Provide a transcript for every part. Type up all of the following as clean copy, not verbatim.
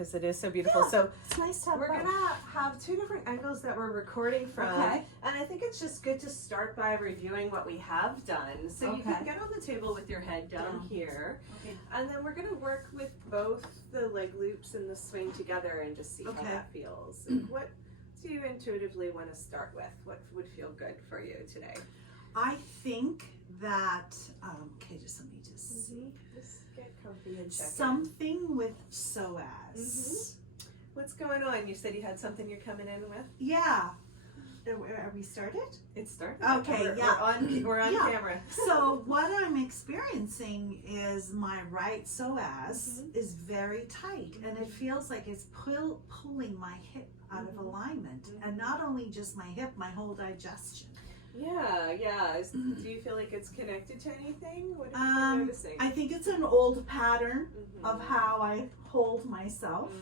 because it is so beautiful. Yeah, so it's nice to have we're both. gonna have two different angles that we're recording from. Okay. And I think it's just good to start by reviewing what we have done. So you can Okay. get on the table with your head down here. Okay. And then we're gonna work with both the leg loops and the swing together and just see how Okay. that feels. And what do you intuitively want to start with? What would feel good for you today? I think that, okay, just let me just Just get comfy and check in. something with psoas. What's going on? You said you had something you're coming in with? Yeah. Are we started? It started. Okay, We're on Yeah. camera. So what I'm experiencing is my right psoas is very tight, and it feels like it's pulling my hip out of alignment, and not only just my hip, my whole digestion. Yeah. Do you feel like it's connected to anything? What are you noticing? I think it's an old pattern of how I hold myself.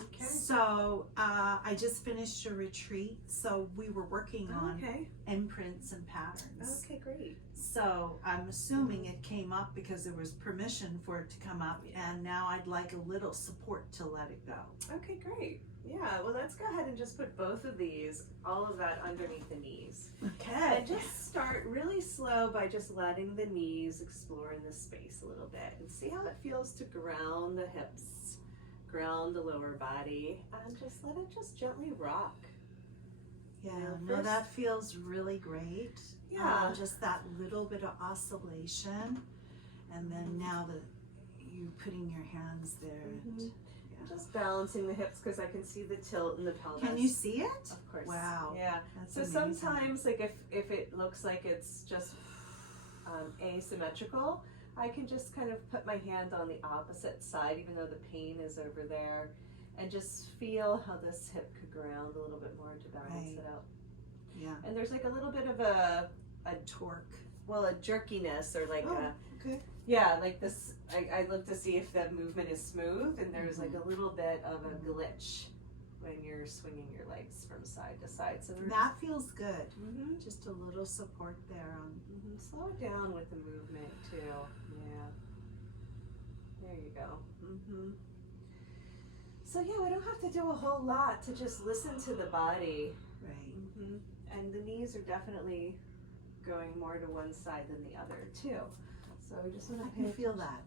Okay. So I just finished a retreat, so we were working on imprints and patterns. Okay, great. So I'm assuming it came up because there was permission for it to come up, and now I'd like a little support to let it go. Okay, great. Yeah, well, let's go ahead and just put both of these, all of that underneath the knees. Okay. And just start really slow by just letting the knees explore in the space a little bit and see how it feels to ground the hips, ground the lower body, and just let it just gently rock. Yeah, First- no, that feels really great. Yeah. Just that little bit of oscillation, and then now that you're putting your hands there. Just balancing the hips because I can see the tilt in the pelvis. Can you see it? Of course. Wow. Yeah. That's So amazing. sometimes, like if it looks like it's just asymmetrical, I can just kind of put my hand on the opposite side, even though the pain is over there, and just feel how this hip could ground a little bit more to balance it out. Yeah. And there's like a little bit of a torque. Well, a jerkiness or like okay. Yeah, like this, I look to see if the movement is smooth, and there's like a little bit of a glitch when you're swinging your legs from side to side. So that feels good. Just a little support there on. Slow it down with the movement too. Yeah. There you go. So yeah, we don't have to do a whole lot to just listen to the body. Right. And the knees are definitely going more to one side than the other too. So we just want to I can feel that.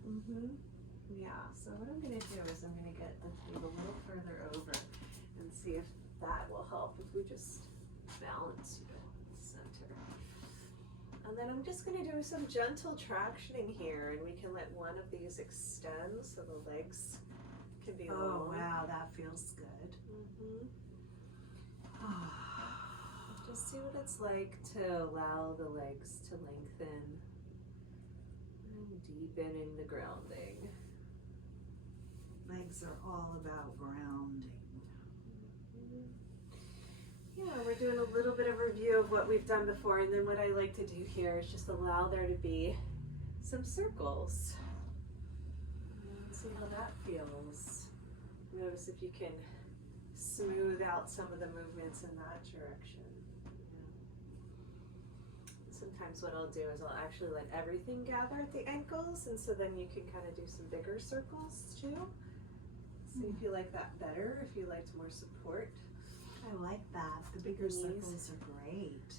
Yeah, so what I'm going to do is I'm going to get the table a little further over and see if that will help if we just balance you in the center. And then I'm just going to do some gentle tractioning here, and we can let one of these extend so the legs can be long. Oh wow, that feels good. Just see what it's like to allow the legs to lengthen. Deepening the grounding. Legs are all about grounding. Yeah, we're doing a little bit of review of what we've done before, and then what I like to do here is just allow there to be some circles. And see how that feels. Notice if you can smooth out some of the movements in that direction. Sometimes what I'll do is I'll actually let everything gather at the ankles, and so then you can kind of do some bigger circles too. See if you like that better, if you liked more support. I like that. The bigger circles are great.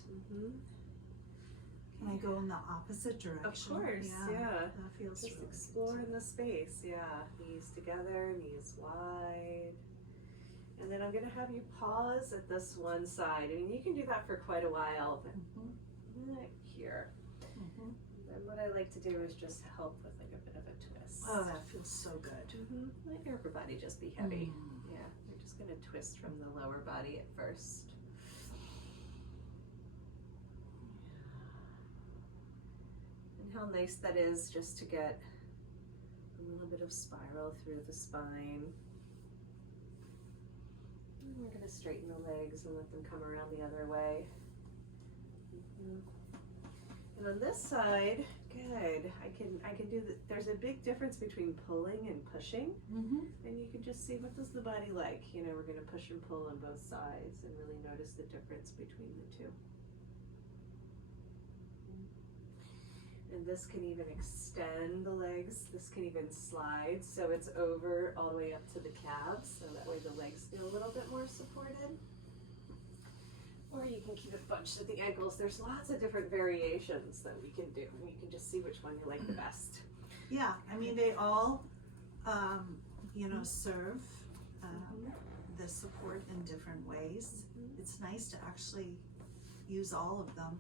Can I go in the opposite direction? Of course, yeah. That feels just really explore in the space, Knees together, knees wide. And then I'm going to have you pause at this one side. I mean, you can do that for quite a while, but here. And what I like to do is just help with like a bit of a twist. Oh, that feels so good. Let your upper body just be heavy. Yeah, you're just going to twist from the lower body at first. And how nice that is just to get a little bit of spiral through the spine. And we're going to straighten the legs and let them come around the other way. And on this side, good. I can do the, there's a big difference between pulling and pushing. And you can just see, what does the body like? You know, we're going to push and pull on both sides and really notice the difference between the two. And this can even extend the legs. This can even slide so it's over all the way up to the calves, so that way the legs feel a little bit more supported. Or you can keep it bunched at the ankles. There's lots of different variations that we can do. You can just see which one you like the best. Yeah, I mean, they all, you know, serve the support in different ways. It's nice to actually use all of them.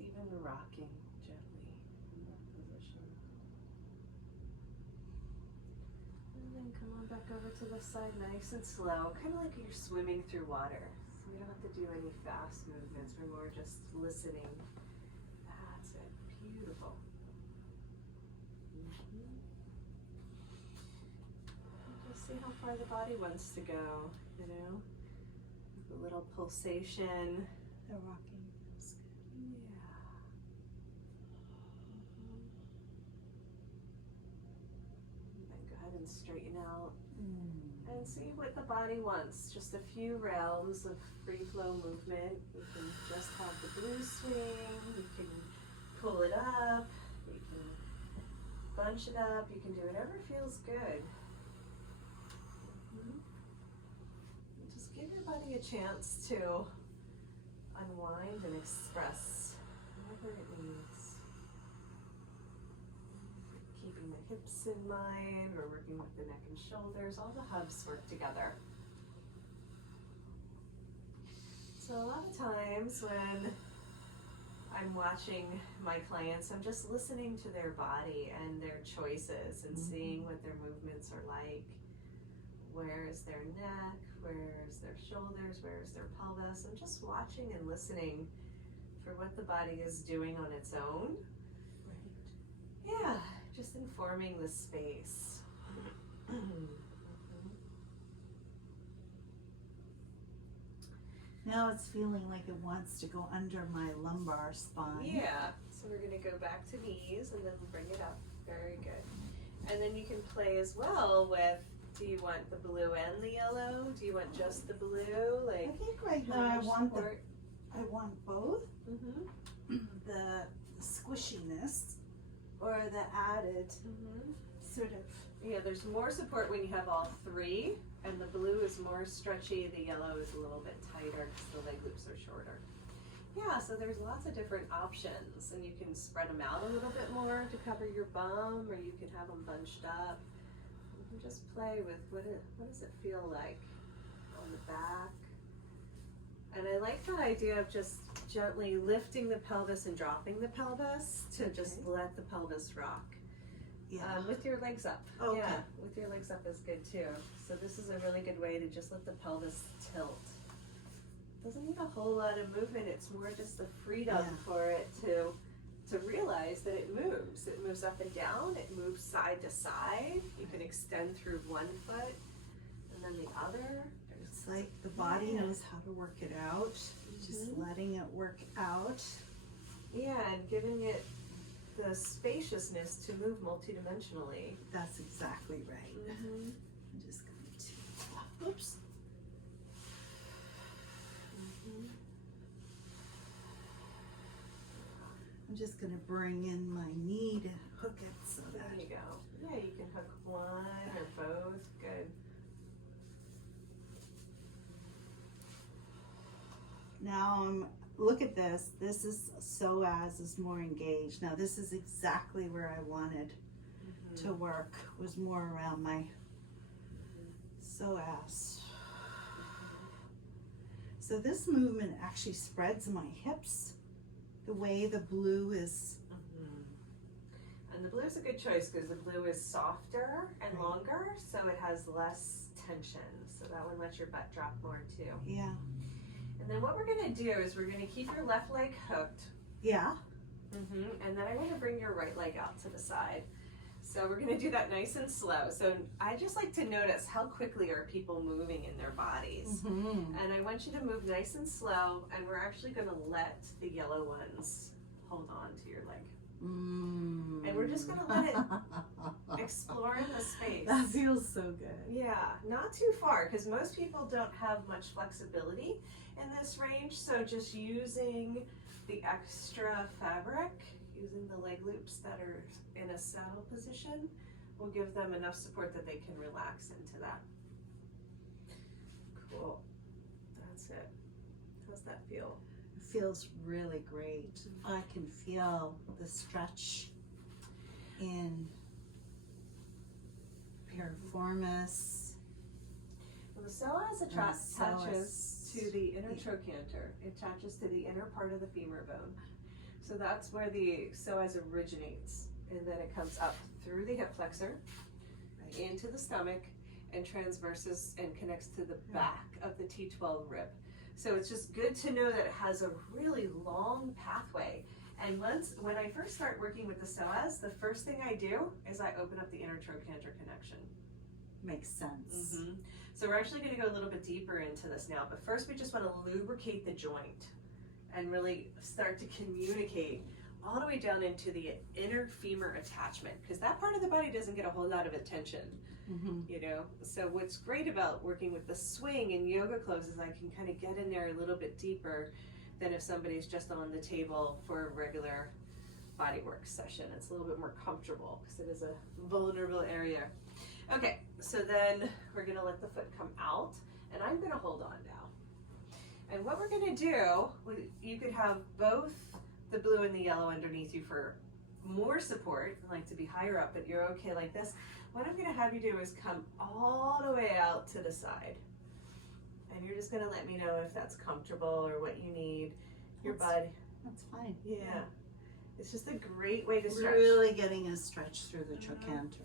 Even rocking gently in that position. And then come on back over to the side nice and slow, kind of like you're swimming through water. So we don't have to do any fast movements, we're more just listening. That's it, beautiful. Just see how far the body wants to go, you know? With a little pulsation. The rocking. And straighten out and see what the body wants. Just a few realms of free flow movement. You can just have the blue swing, you can pull it up, you can bunch it up, you can do whatever feels good. Just give your body a chance to unwind and express whatever it needs. Keeping the hips in mind, or working with the neck and shoulders, all the hubs work together. So a lot of times when I'm watching my clients, I'm just listening to their body and their choices and seeing what their movements are like. Where is their neck? Where is their shoulders? Where is their pelvis? I'm just watching and listening for what the body is doing on its own. Right. Yeah. Just informing the space. Now it's feeling like it wants to go under my lumbar spine. Yeah, so we're going to go back to knees and then bring it up. Very good. And then you can play as well with, do you want the blue and the yellow? Do you want just the blue? Like, I think right now I want both. The squishiness or the added sort of. Yeah, there's more support when you have all three, and the blue is more stretchy, the yellow is a little bit tighter because the leg loops are shorter. Yeah, so there's lots of different options, and you can spread them out a little bit more to cover your bum, or you can have them bunched up. You can just play with what does it feel like on the back. And I like that idea of just gently lifting the pelvis and dropping the pelvis to just let the pelvis rock. Yeah. With your legs up. Okay. Yeah, with your legs up is good too. So this is a really good way to just let the pelvis tilt. Doesn't need a whole lot of movement. It's more just the freedom for it to realize that it moves. It moves up and down. It moves side to side. You can extend through one foot and then the other. It's like the body knows how to work it out. Just letting it work out. Yeah, and giving it the spaciousness to move multidimensionally. That's exactly right. I'm just going to, oops. I'm just going to bring in my knee to hook it so that. There you go. Yeah, you can hook one or both. Good. Now look at this. This is Psoas is more engaged. Now this is exactly where I wanted to work. Was more around my Psoas. So this movement actually spreads my hips. The way the blue is. And the blue is a good choice because the blue is softer and longer, so it has less tension. So that one lets your butt drop more too. Yeah. And then what we're going to do is we're going to keep your left leg hooked. Yeah. And then I'm going to bring your right leg out to the side. So we're going to do that nice and slow. So I just like to notice how quickly are people moving in their bodies. And I want you to move nice and slow, and we're actually going to let the yellow ones hold on to your leg. And we're just gonna let it explore in the space. That feels so good. Yeah, not too far, because most people don't have much flexibility in this range, so just using the extra fabric, using the leg loops that are in a saddle position, will give them enough support that they can relax into that. Cool. That's it. How's that feel? It feels really great. I can feel the stretch in piriformis. Well, the psoas attaches to the inner trochanter. It attaches to the inner part of the femur bone. So that's where the psoas originates. And then it comes up through the hip flexor, into the stomach, and transverses and connects to the back of the T12 rib. So it's just good to know that it has a really long pathway. And when I first start working with the psoas, the first thing I do is I open up the inner trochanter connection. Makes sense. So we're actually going to go a little bit deeper into this now, but first we just want to lubricate the joint and really start to communicate all the way down into the inner femur attachment, because that part of the body doesn't get a whole lot of attention. You know, so what's great about working with the swing and yoga clothes is I can kind of get in there a little bit deeper than if somebody's just on the table for a regular bodywork session. It's a little bit more comfortable because it is a vulnerable area. Okay, so then we're gonna let the foot come out, and I'm gonna hold on now. And what we're gonna do, you could have both the blue and the yellow underneath you for more support, like to be higher up, but you're okay like this. What I'm gonna have you do is come all the way out to the side. And you're just gonna let me know if that's comfortable or what you need. Your body. That's fine. Yeah. It's just a great way to stretch. Really getting a stretch through the trochanter.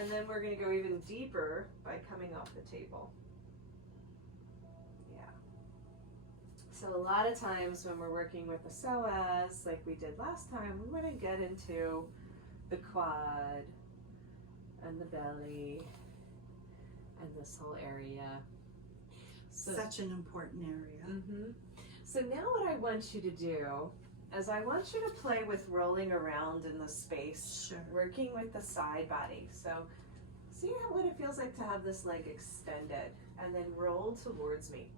And then we're gonna go even deeper by coming off the table. Yeah. So a lot of times when we're working with the psoas, like we did last time, we wanna get into the quad and the belly and this whole area. So, such an important area. So now what I want you to do is I want you to play with rolling around in the space, working with the side body. So see what it feels like to have this leg extended and then roll towards me.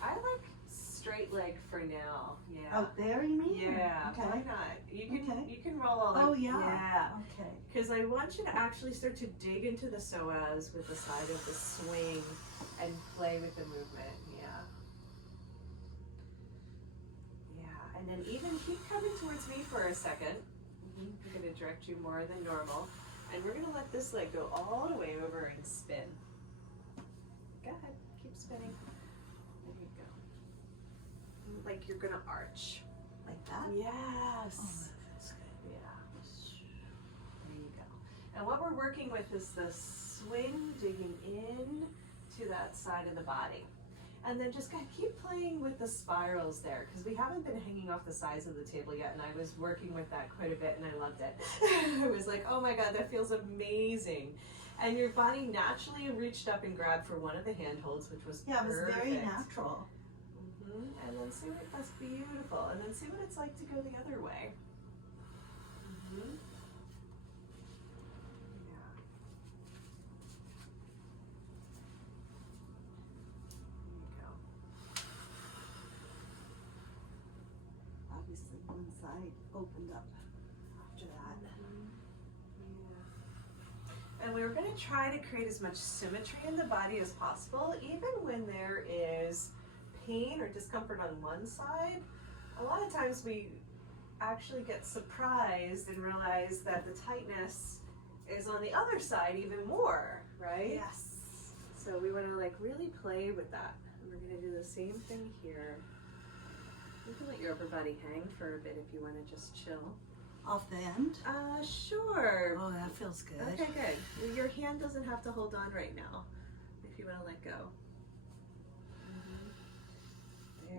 I like straight leg for now. Yeah. Oh, there you mean? Yeah. Okay. Why not? You can roll all Oh, over. yeah. Yeah. Okay. Because I want you to actually start to dig into the psoas with the side of the swing and play with the movement. Yeah. Yeah. And then even keep coming towards me for a second. I'm going to direct you more than normal. And we're going to let this leg go all the way over and spin. Go ahead. Keep spinning. There you go. Like you're going to arch. Like that? Yes. Oh, that's good. Yeah. There you go. And what we're working with is the swing digging in to that side of the body. And then just kind of keep playing with the spirals there, because we haven't been hanging off the sides of the table yet, and I was working with that quite a bit and I loved it. I was like, oh my God, that feels amazing. And your body naturally reached up and grabbed for one of the handholds, which was Yeah, it was perfect. very natural. And then see what that's beautiful. And then see what it's like to go the other way. Yeah. There you go. Obviously, one side opened up after that. Yeah. And we were going to try to create as much symmetry in the body as possible, even when there is pain or discomfort on one side. A lot of times we actually get surprised and realize that the tightness is on the other side even more, right? Yes. So we want to like really play with that. And we're going to do the same thing here. You can let your upper body hang for a bit if you want to just chill. Off the end? Sure. Oh, that feels good. Okay, good. Well, your hand doesn't have to hold on right now if you want to let go.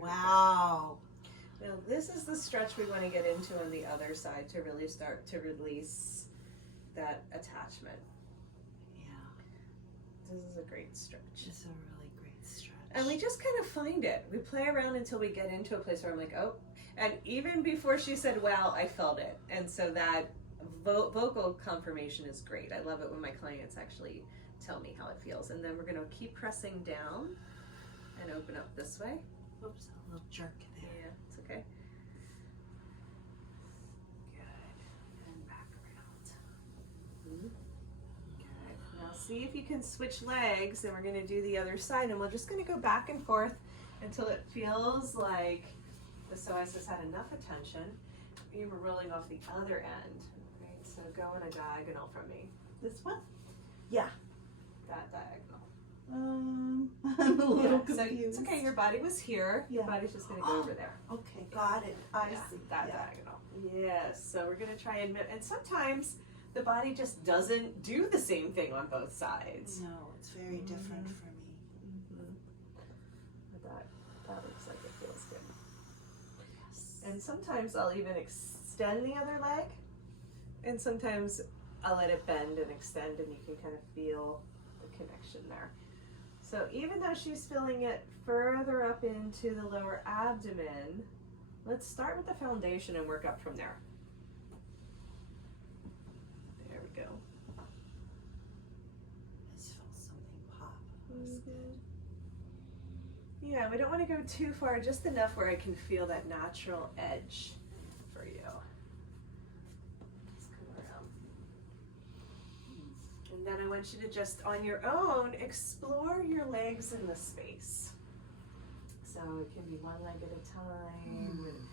Wow. Now this is the stretch we want to get into on the other side to really start to release that attachment. Yeah. This is a great stretch. It's a really great stretch. And we just kind of find it. We play around until we get into a place where I'm like, oh, And even before she said, wow, I felt it. And so that vocal confirmation is great. I love it when my clients actually tell me how it feels. And then we're going to keep pressing down and open up this way. Oops, a little jerk there. Yeah, it's okay. Good. And back around. Good. Now see if you can switch legs, and we're going to do the other side, and we're just going to go back and forth until it feels like the psoas has had enough attention. You were rolling off the other end. Right? So go in a diagonal from me. This one? Yeah. That diagonal. I'm a little confused. So it's okay, your body was here. Yeah. Your body's just going to go over there. Okay, got it. I see. That diagonal. Yes. So we're going to try and sometimes the body just doesn't do the same thing on both sides. No, it's very different for me. But that looks like it feels good. Yes. And sometimes I'll even extend the other leg, and sometimes I'll let it bend and extend, and you can kind of feel the connection there. So even though she's feeling it further up into the lower abdomen, let's start with the foundation and work up from there. There we go. I just felt something pop. That's good. Yeah, we don't want to go too far, just enough where I can feel that natural edge for you. Just come around. And then I want you to just, on your own, explore your legs in the space. So it can be one leg at a time, with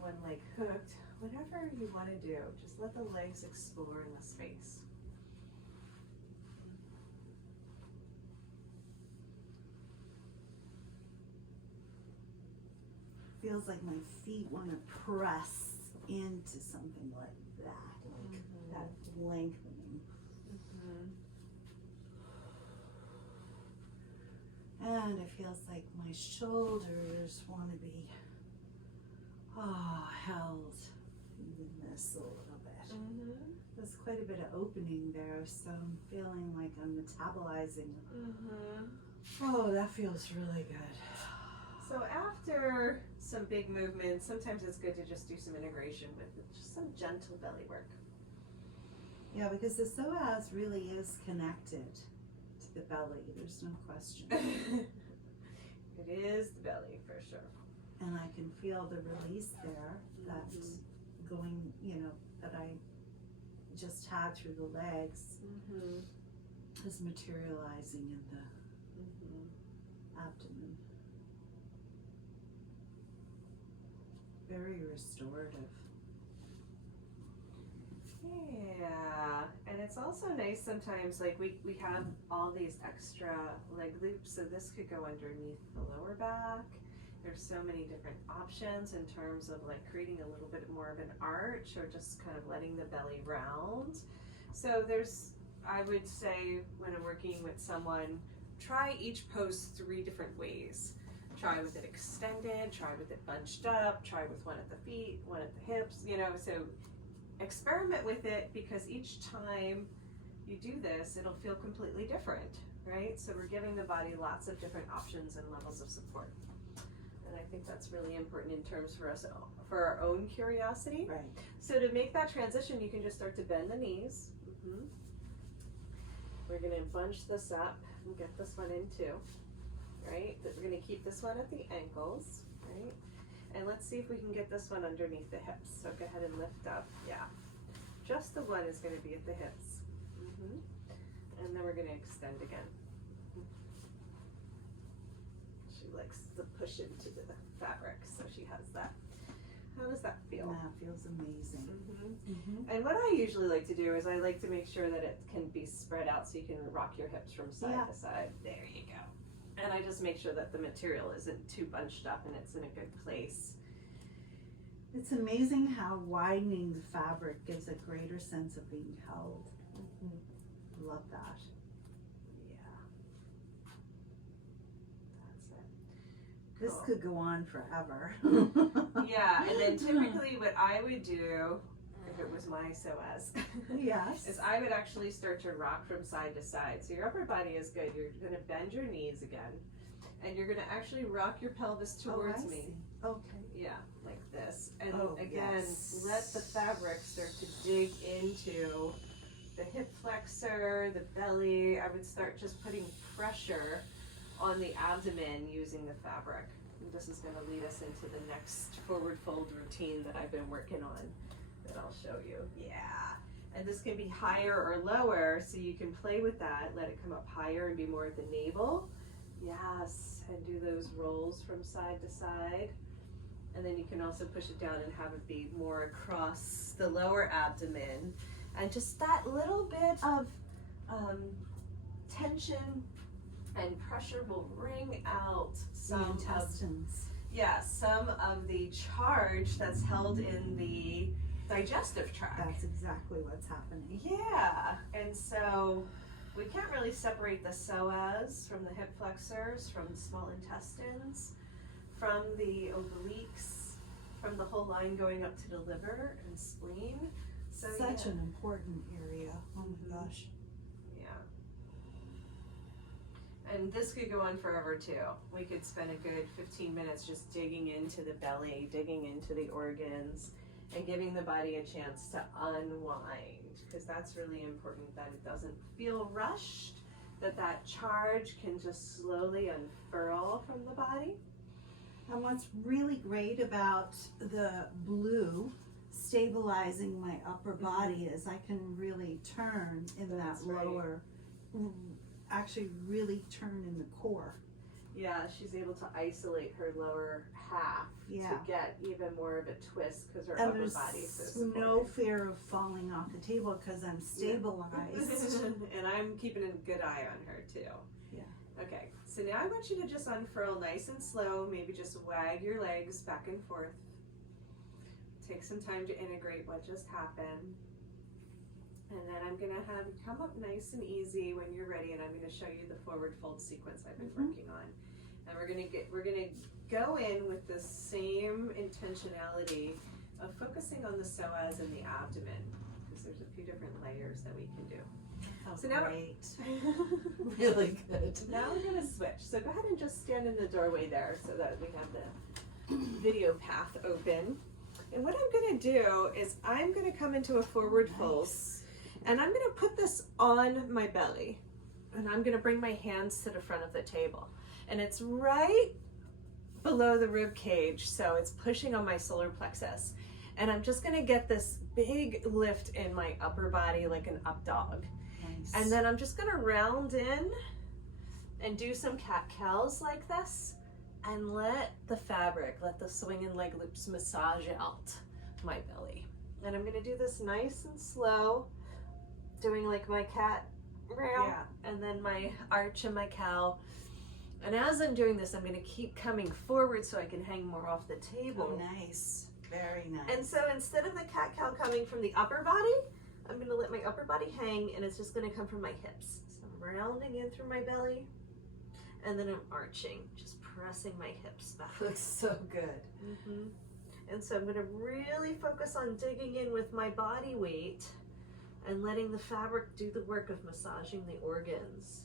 one leg hooked, whatever you want to do. Just let the legs explore in the space. Feels like my feet want to press into something like that, like that lengthening. And it feels like my shoulders want to be held in this a little bit. There's quite a bit of opening there, so I'm feeling like I'm metabolizing. Oh, that feels really good. So after some big movements, sometimes it's good to just do some integration with just some gentle belly work. Yeah, because the psoas really is connected to the belly. There's no question. It is the belly for sure. And I can feel the release there that's going, that I just had through the legs is materializing in the abdomen. Very restorative. Yeah, and it's also nice sometimes, like we have all these extra leg loops, so this could go underneath the lower back. There's so many different options in terms of like creating a little bit more of an arch or just kind of letting the belly round. So I would say when I'm working with someone, try each pose 3 different ways. Try with it extended, try with it bunched up, try with one at the feet, one at the hips, so experiment with it, because each time you do this, it'll feel completely different, right? So we're giving the body lots of different options and levels of support. And I think that's really important in terms for our own curiosity. Right. So to make that transition, you can just start to bend the knees. We're gonna bunch this up and get this one in too. Right? We're going to keep this one at the ankles, right? And let's see if we can get this one underneath the hips. So go ahead and lift up. Yeah. Just the one is going to be at the hips. And then we're going to extend again. She likes to push into the fabric, so she has that. How does that feel? That feels amazing. And what I usually like to do is I like to make sure that it can be spread out so you can rock your hips from side to side. There you go. And I just make sure that the material isn't too bunched up and it's in a good place. It's amazing how widening the fabric gives a greater sense of being held. Love that. Yeah. That's it. This could go on forever. Yeah, and then typically what I would do, if it was my psoas, is I would actually start to rock from side to side. So your upper body is good. You're going to bend your knees again. And you're gonna actually rock your pelvis towards me. See. Okay. Yeah, like this. And again, yes. let the fabric start to dig into the hip flexor, the belly. I would start just putting pressure on the abdomen using the fabric. And this is gonna lead us into the next forward fold routine that I've been working on that I'll show you. Yeah. And this can be higher or lower, so you can play with that. Let it come up higher and be more at the navel. Yes, and do those rolls from side to side. And then you can also push it down and have it be more across the lower abdomen. And just that little bit of tension and pressure will wring out some intestines. some of the charge that's held in the digestive tract. That's exactly what's happening. Yeah, and so we can't really separate the psoas from the hip flexors, from the small intestines, from the obliques, from the whole line going up to the liver and spleen. So Such an important area. Oh my gosh. Yeah. And this could go on forever too. We could spend a good 15 minutes just digging into the belly, digging into the organs, and giving the body a chance to unwind, because that's really important, that it doesn't feel rushed, that charge can just slowly unfurl from the body. And what's really great about the blue stabilizing my upper body is I can really turn in That's that right. lower, actually really turn in the core. Yeah, she's able to isolate her lower half Yeah. to get even more of a twist, because her And upper there's body is so no supportive. fear of falling off the table because I'm stabilized. And I'm keeping a good eye on her too. Yeah. Okay, so now I want you to just unfurl nice and slow, maybe just wag your legs back and forth. Take some time to integrate what just happened. And then I'm gonna have you come up nice and easy when you're ready, and I'm gonna show you the forward fold sequence I've been working on. And we're gonna go in with the same intentionality of focusing on the psoas and the abdomen, because there's a few different layers that we can do. Oh, So now great. Really good. Now we're gonna switch. So go ahead and just stand in the doorway there so that we have the video path open. And what I'm gonna do is I'm gonna come into a forward fold, and I'm gonna put this on my belly, and I'm gonna bring my hands to the front of the table. And it's right below the rib cage, so it's pushing on my solar plexus. And I'm just gonna get this big lift in my upper body like an up dog. Nice. And then I'm just gonna round in and do some cat-cows like this, and let the fabric, let the swinging leg loops massage out my belly. And I'm gonna do this nice and slow, doing like my cat round, and then my arch and my cow. And as I'm doing this, I'm gonna keep coming forward so I can hang more off the table. Oh, nice. Very nice. And so instead of the cat-cow coming from the upper body, I'm gonna let my upper body hang, and it's just gonna come from my hips. So I'm rounding in through my belly, and then I'm arching, just pressing my hips back. Looks so good. And so I'm gonna really focus on digging in with my body weight and letting the fabric do the work of massaging the organs.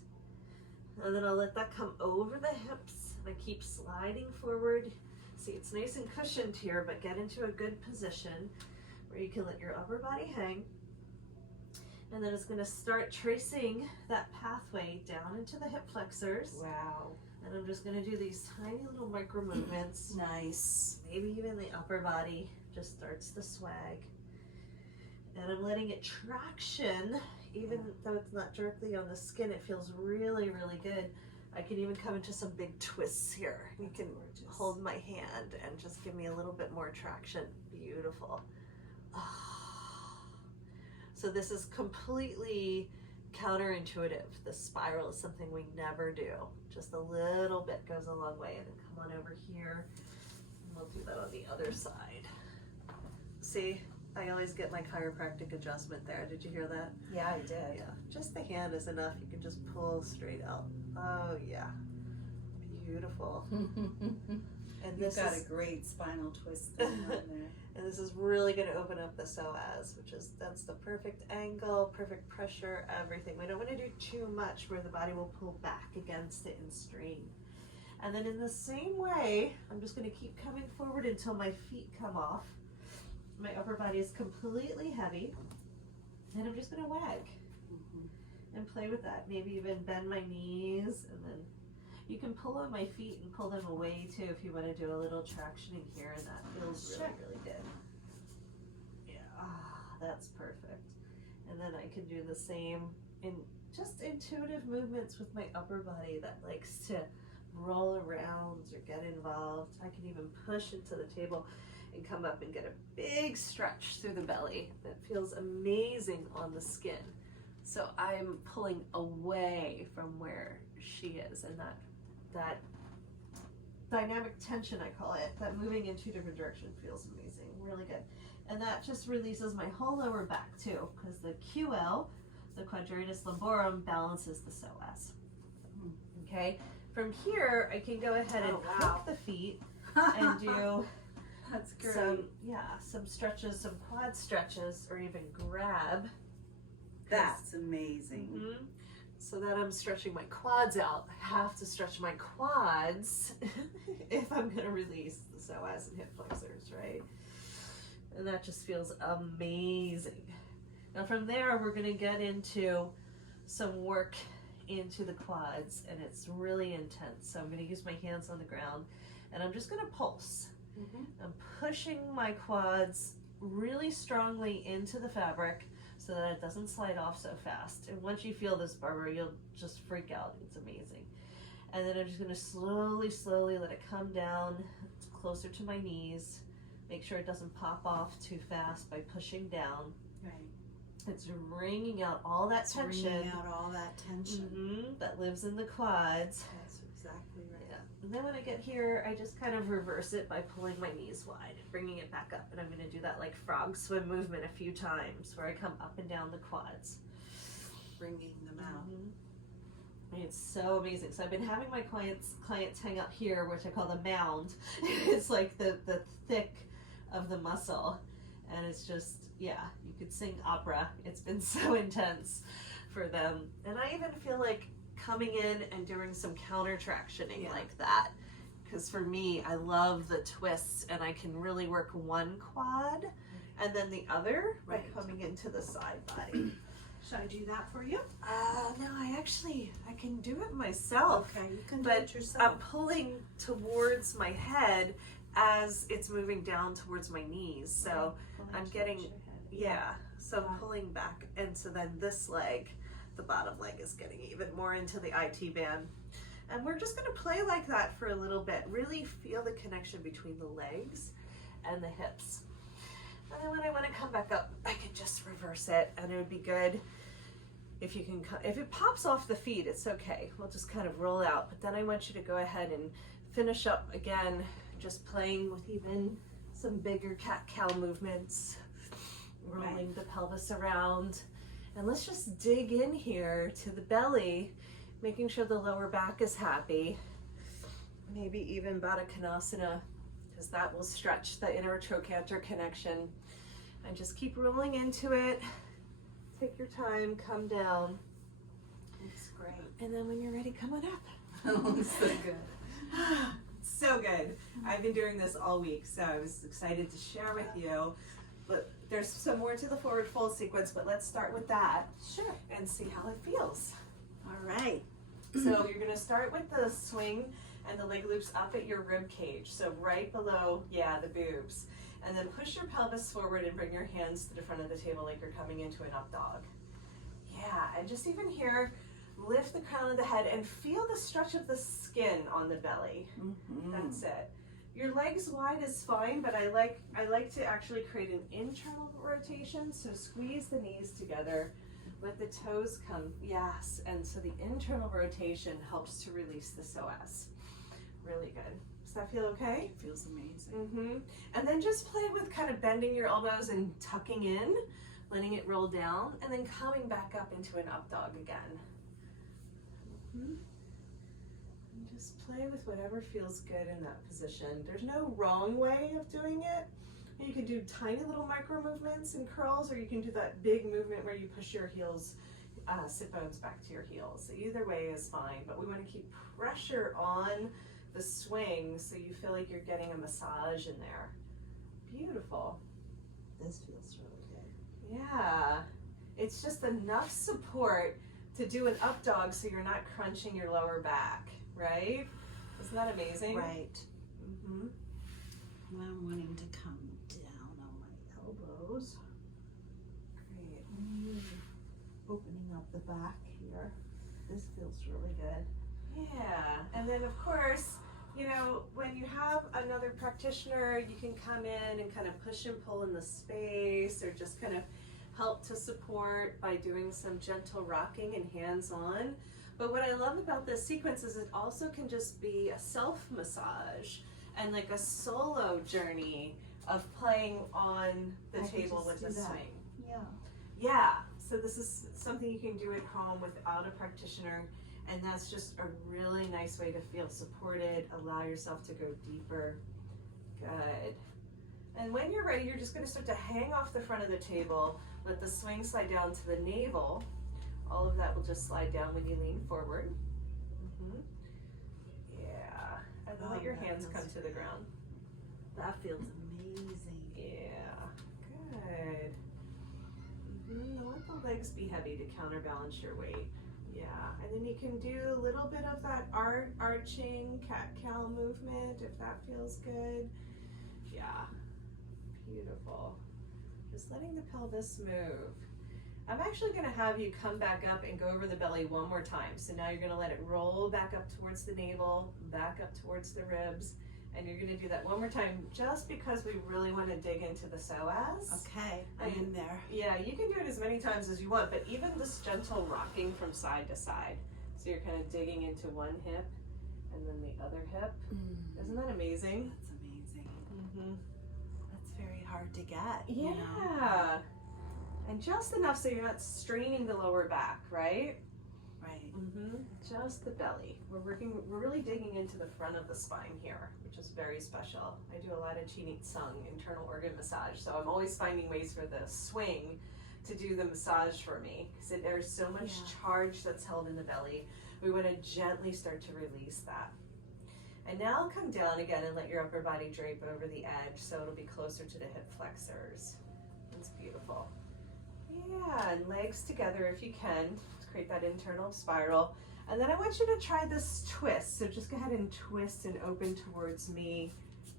And then I'll let that come over the hips, and I keep sliding forward. See, it's nice and cushioned here, but get into a good position where you can let your upper body hang. And then it's gonna start tracing that pathway down into the hip flexors. Wow. And I'm just gonna do these tiny little micro movements. Nice. Maybe even the upper body just starts to swag. And I'm letting it traction, even though it's not directly on the skin, it feels really, really good. I can even come into some big twists here. You can hold my hand and just give me a little bit more traction. Beautiful. So this is completely counterintuitive. The spiral is something we never do. Just a little bit goes a long way. And then come on over here, and we'll do that on the other side. See, I always get my chiropractic adjustment there. Did you hear that? Yeah, I did. Yeah, just the hand is enough. You can just pull straight out. Oh yeah, beautiful. And this You've got is a great spinal twist going on there. and this is really going to open up the psoas, that's the perfect angle, perfect pressure, everything. We don't want to do too much where the body will pull back against it and strain. And then in the same way, I'm just going to keep coming forward until my feet come off. My upper body is completely heavy. And I'm just going to wag and play with that. Maybe even bend my knees, and then you can pull on my feet and pull them away too if you want to do a little tractioning here, and that feels really, really good. Yeah, that's perfect. And then I can do the same in just intuitive movements with my upper body that likes to roll around or get involved. I can even push into the table and come up and get a big stretch through the belly that feels amazing on the skin. So I'm pulling away from where she is, and that dynamic tension, I call it, that moving in two different directions feels amazing, really good. And that just releases my whole lower back too, because the QL, the quadratus lumborum, balances the psoas. Okay, from here I can go ahead and hook the feet and do That's great. some stretches, some quad stretches, or even grab. That's amazing. So that I'm stretching my quads out. I have to stretch my quads if I'm going to release the psoas and hip flexors, right? And that just feels amazing. Now from there, we're going to get into some work into the quads, and it's really intense. So I'm going to use my hands on the ground, and I'm just going to pulse. I'm pushing my quads really strongly into the fabric so that it doesn't slide off so fast. And once you feel this, Barbara, you'll just freak out. It's amazing. And then I'm just going to slowly let it come down closer to my knees. Make sure it doesn't pop off too fast by pushing down. Right. It's wringing out all that tension. Wringing out all that tension. That lives in the quads. That's exactly right. Yeah. And then when I get here, I just kind of reverse it by pulling my knees wide and bringing it back up. And I'm going to do that like frog swim movement a few times where I come up and down the quads. Bringing them out. It's so amazing. So I've been having my clients hang up here, which I call the mound. It's like the thick of the muscle. And it's just, yeah, you could sing opera. It's been so intense for them. And I even feel like coming in and doing some counter tractioning like that. Because for me, I love the twists, and I can really work one quad and then the other by coming into the side body. Should I do that for you? No, I can do it myself. Okay, you can do but it yourself. I'm pulling towards my head as it's moving down towards my knees. So I'm getting, so I'm pulling back. And so then this leg, the bottom leg, is getting even more into the IT band. And we're just going to play like that for a little bit. Really feel the connection between the legs and the hips. And then when I want to come back up, I can just reverse it, and it would be good if you can. If it pops off the feet, it's okay. We'll just kind of roll out. But then I want you to go ahead and finish up again, just playing with even some bigger cat-cow movements, rolling the pelvis around. And let's just dig in here to the belly, making sure the lower back is happy. Maybe even Baddha Konasana, because that will stretch the inner trochanter connection. And just keep rolling into it. Take your time, come down. It's great. And then when you're ready, come on up. That looks so good. So good. I've been doing this all week, so I was excited to share with you. But there's some more to the forward fold sequence, but let's start with that. Sure. And see how it feels. All right. So you're gonna start with the swing and the leg loops up at your rib cage. So right below, the boobs. And then push your pelvis forward and bring your hands to the front of the table like you're coming into an up dog. Yeah, and just even here, lift the crown of the head and feel the stretch of the skin on the belly. That's it. Your legs wide is fine, but I like to actually create an internal rotation. So squeeze the knees together, let the toes come, and so the internal rotation helps to release the psoas. Really good. Does that feel okay? It feels amazing. And then just play with kind of bending your elbows and tucking in, letting it roll down, and then coming back up into an up dog again. And just play with whatever feels good in that position. There's no wrong way of doing it. You can do tiny little micro movements and curls, or you can do that big movement where you push your heels, sit bones back to your heels. So either way is fine, but we want to keep pressure on the swing so you feel like you're getting a massage in there. Beautiful. This feels really good. Yeah. It's just enough support to do an up dog so you're not crunching your lower back, right? Isn't that amazing? Right. Mm-hmm. And I'm wanting to come down on my elbows. Great. Opening up the back here. This feels really good. Yeah, and then of course, you know, when you have another practitioner, you can come in and kind of push and pull in the space, or just kind of help to support by doing some gentle rocking and hands-on. But what I love about this sequence is it also can just be a self-massage and like a solo journey of playing on the table with the swing. Yeah. Yeah, so this is something you can do at home without a practitioner, and that's just a really nice way to feel supported, allow yourself to go deeper. Good. And when you're ready, you're just going to start to hang off the front of the table, let the swing slide down to the navel. All of that will just slide down when you lean forward. Yeah, and then let your hands come to the ground. That feels amazing. Yeah, good. Let the legs be heavy to counterbalance your weight. Yeah, and then you can do a little bit of that arching cat-cow movement if that feels good. Yeah, beautiful. Just letting the pelvis move. I'm actually going to have you come back up and go over the belly one more time. So now you're going to let it roll back up towards the navel, back up towards the ribs, and you're going to do that one more time just because we really want to dig into the psoas. Okay, I'm in there. Yeah, you can do it as many times as you want, but even this gentle rocking from side to side. So you're kind of digging into one hip and then the other hip. Isn't that amazing? That's amazing. Mm-hmm. That's very hard to get. Yeah. You know? And just enough so you're not straining the lower back, right? Right. Just the belly. We're really digging into the front of the spine here, which is very special. I do a lot of Qinitzung, internal organ massage, so I'm always finding ways for the swing to do the massage for me, because there's so much charge that's held in the belly. We want to gently start to release that. And now come down again and let your upper body drape over the edge so it'll be closer to the hip flexors. That's beautiful. Yeah, and legs together if you can to create that internal spiral. And then I want you to try this twist. So just go ahead and twist and open towards me.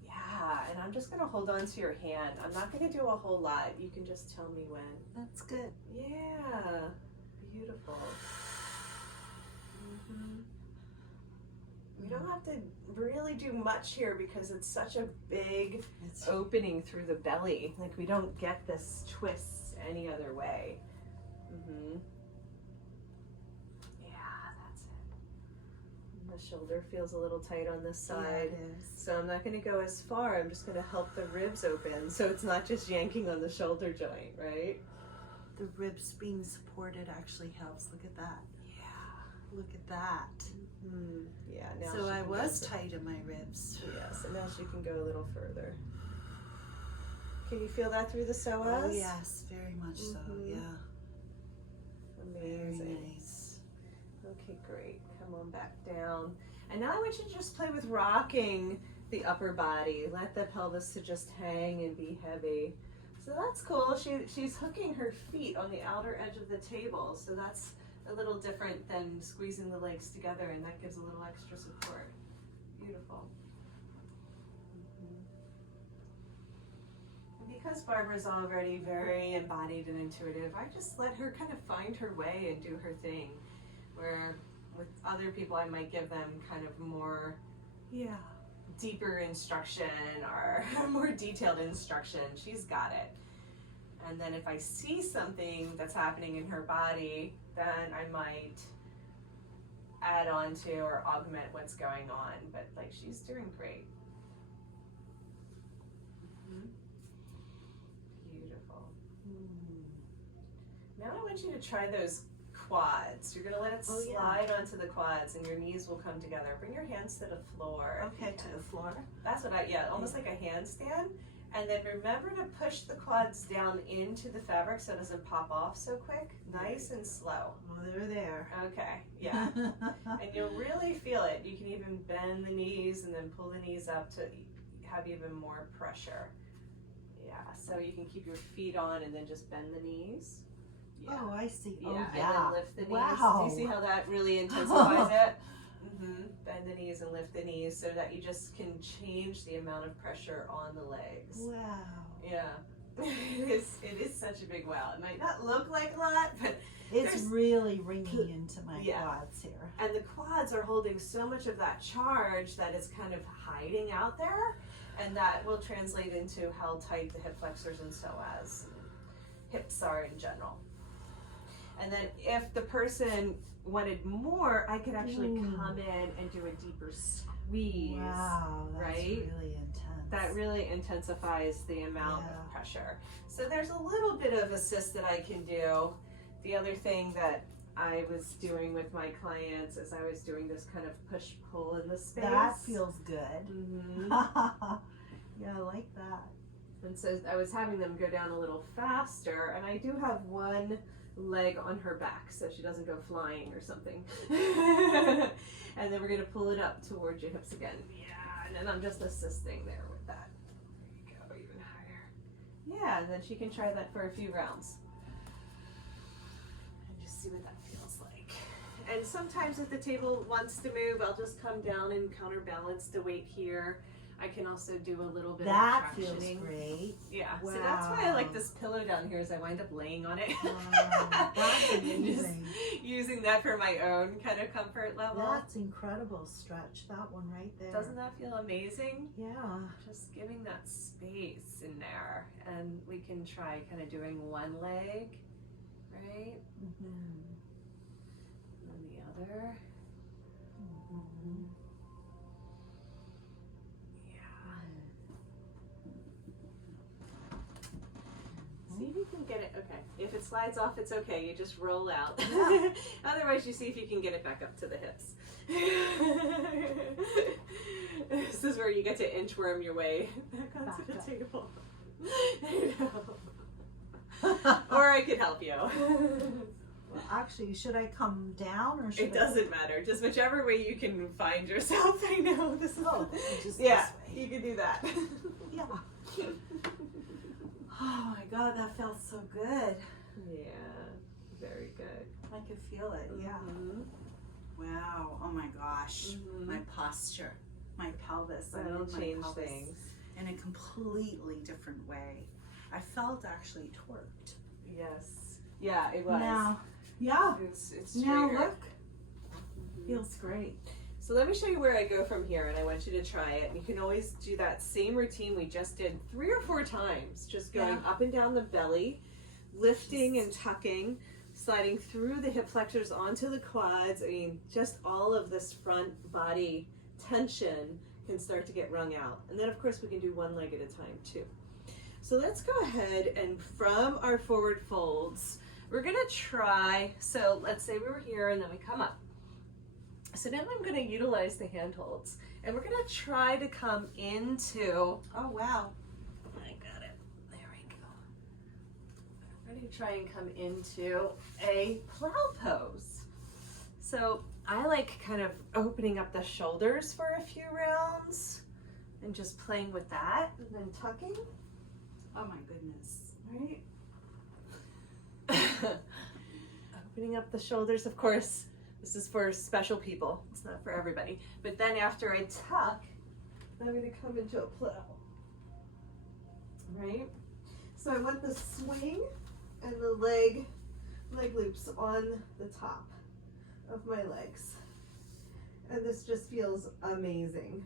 Yeah, and I'm just going to hold on to your hand. I'm not going to do a whole lot. You can just tell me when. That's good. Yeah, beautiful. We don't have to really do much here because it's such a big opening through the belly. Like we don't get this twist any other way. Yeah, that's it. And the shoulder feels a little tight on this side. Yeah, it is. So I'm not going to go as far. I'm just going to help the ribs open so it's not just yanking on the shoulder joint, right? The ribs being supported actually helps. Look at that. Yeah. Look at that. Yeah. Now so I was tight in my ribs. Yes, and now she can go a little further. Can you feel that through the psoas? Oh yes, very much so, yeah. Amazing. Very nice. Okay, great. Come on back down. And now I want you to just play with rocking the upper body. Let the pelvis to just hang and be heavy. So that's cool. She's hooking her feet on the outer edge of the table. So that's a little different than squeezing the legs together, and that gives a little extra support. Beautiful. Because Barbara's already very embodied and intuitive, I just let her kind of find her way and do her thing. Where with other people, I might give them kind of more, deeper instruction or more detailed instruction. She's got it. And then if I see something that's happening in her body, then I might add on to or augment what's going on. But like, she's doing great. Now I want you to try those quads. You're gonna let it slide onto the quads and your knees will come together. Bring your hands to the floor. Okay, to the floor. That's what almost like a handstand. And then remember to push the quads down into the fabric so it doesn't pop off so quick. Nice and slow. Well, they're there. Okay, yeah. And you'll really feel it. You can even bend the knees and then pull the knees up to have even more pressure. Yeah, so you can keep your feet on and then just bend the knees. Yeah. Oh, I see. Yeah, Oh, and yeah. then lift the knees. Wow. Do you see how that really intensifies it? Bend the knees and lift the knees so that you just can change the amount of pressure on the legs. Wow. Yeah. It is such a big wow. It might not look like a lot, but It's really ringing into my quads here. And the quads are holding so much of that charge that it's kind of hiding out there, and that will translate into how tight the hip flexors and psoas and hips are in general. And then if the person wanted more, I could actually come in and do a deeper squeeze. Wow, that's right? really intense. That really intensifies the amount of pressure. So there's a little bit of assist that I can do. The other thing that I was doing with my clients is I was doing this kind of push-pull in the space. That feels good. Yeah, I like that. And so I was having them go down a little faster, and I do have one leg on her back so she doesn't go flying or something. And then we're going to pull it up towards your hips again. Yeah, and then I'm just assisting there with that. There you go, even higher. Yeah, and then she can try that for a few rounds. And just see what that feels like. And sometimes if the table wants to move, I'll just come down and counterbalance the weight here. I can also do a little bit of tractioning. Feels great. Yeah, wow. So that's why I like this pillow down here, is I wind up laying on it. That's amazing. Just using that for my own kind of comfort level. That's incredible stretch, that one right there. Doesn't that feel amazing? Yeah. Just giving that space in there. And we can try kind of doing one leg, right? And then the other. See if you can get it, okay. If it slides off, it's okay. You just roll out. Yeah. Otherwise, you see if you can get it back up to the hips. This is where you get to inchworm your way back onto the table. Or I could help you. Well, actually, should I come down or should It doesn't matter. Just whichever way you can find yourself. I know this is. Just yeah, this way. you can do that. Yeah. Oh my God, that felt so good. Yeah, very good. I could feel it, yeah. Wow, oh my gosh. My posture, my pelvis. That'll change things. In a completely different way. I felt actually torqued. Yes. Yeah, it was. Now, yeah. It's Now straighter. look. Feels great. So let me show you where I go from here, and I want you to try it. And you can always do that same routine we just did 3 or 4 times, just going up and down the belly, lifting and tucking, sliding through the hip flexors onto the quads. I mean, just all of this front body tension can start to get wrung out. And then of course we can do one leg at a time too. So let's go ahead, and from our forward folds, we're gonna try, so let's say we were here and then we come up. So now I'm going to utilize the handholds, and we're going to try to come into, Oh wow. I got it, there we go. We're going to try and come into a plow pose. So I like kind of opening up the shoulders for a few rounds and just playing with that, and then tucking. Oh my goodness. Right? Opening up the shoulders, of course. This is for special people. It's not for everybody. But then after I tuck, I'm going to come into a plow. Right? So I want the swing and the leg loops on the top of my legs. And this just feels amazing.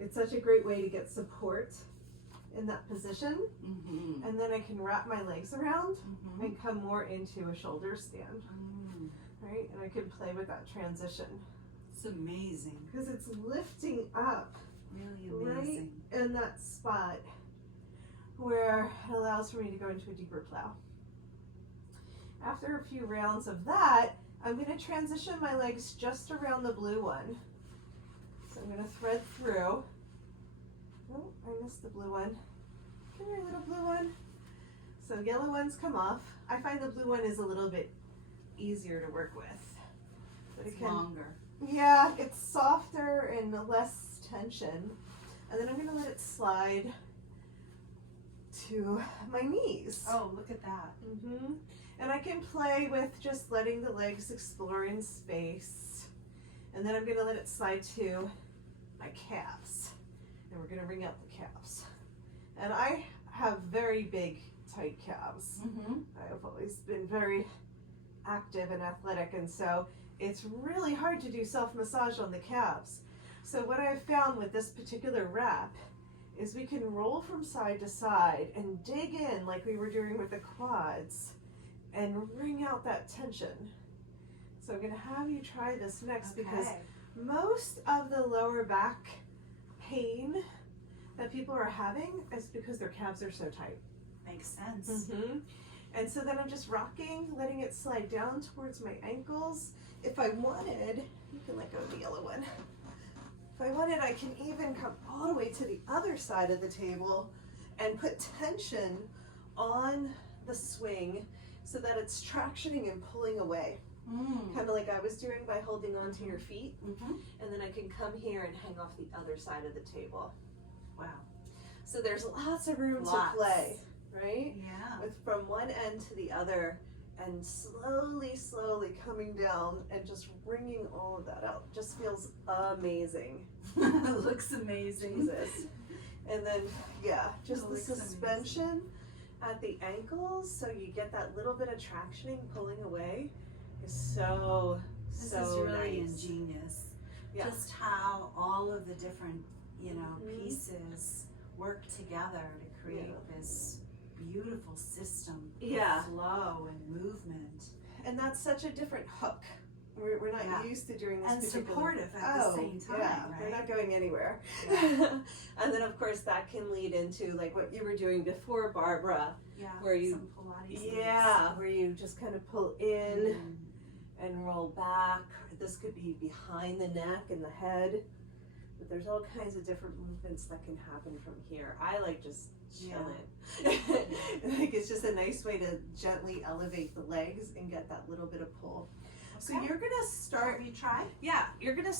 It's such a great way to get support in that position. And then I can wrap my legs around and come more into a shoulder stand. Right, and I can play with that transition. It's amazing. Because it's lifting up Really amazing. right in that spot where it allows for me to go into a deeper plow. After a few rounds of that, I'm going to transition my legs just around the blue one. So I'm going to thread through. Oh, I missed the blue one. Come here, little blue one. So yellow ones come off. I find the blue one is a little bit easier to work with. But It's longer. Yeah, it's softer and less tension. And then I'm gonna let it slide to my knees. Oh, look at that. And I can play with just letting the legs explore in space. And then I'm gonna let it slide to my calves. And we're gonna bring out the calves. And I have very big, tight calves. I've always been very active and athletic, and so it's really hard to do self-massage on the calves. So what I've found with this particular wrap is we can roll from side to side and dig in like we were doing with the quads and wring out that tension. So I'm gonna have you try this next because most of the lower back pain that people are having is because their calves are so tight. Makes sense. And so then I'm just rocking, letting it slide down towards my ankles. If I wanted, you can let go of the yellow one. If I wanted, I can even come all the way to the other side of the table and put tension on the swing so that it's tractioning and pulling away. Kind of like I was doing by holding onto your feet. And then I can come here and hang off the other side of the table. Wow. So there's lots of room to play, right? Yeah. With from one end to the other and slowly, slowly coming down and just wringing all of that out. Just feels amazing. It looks amazing. Jesus. And then, yeah, just It the looks suspension at the ankles so you get that little bit of tractioning pulling away is so This is really nice. ingenious. Yeah. Just how all of the different, pieces work together to create this beautiful system of flow and movement. And that's such a different hook. We're not used to doing this and particular... supportive at the same time, right? They're not going anywhere. Yeah. And then of course that can lead into like what you were doing before, Barbara, where you some Pilates where you just kind of pull in and roll back. This could be behind the neck and the head, but there's all kinds of different movements that can happen from here. I like just chilling. Like it's just a nice way to gently elevate the legs and get that little bit of pull. So you're gonna start. You try? Yeah, you're gonna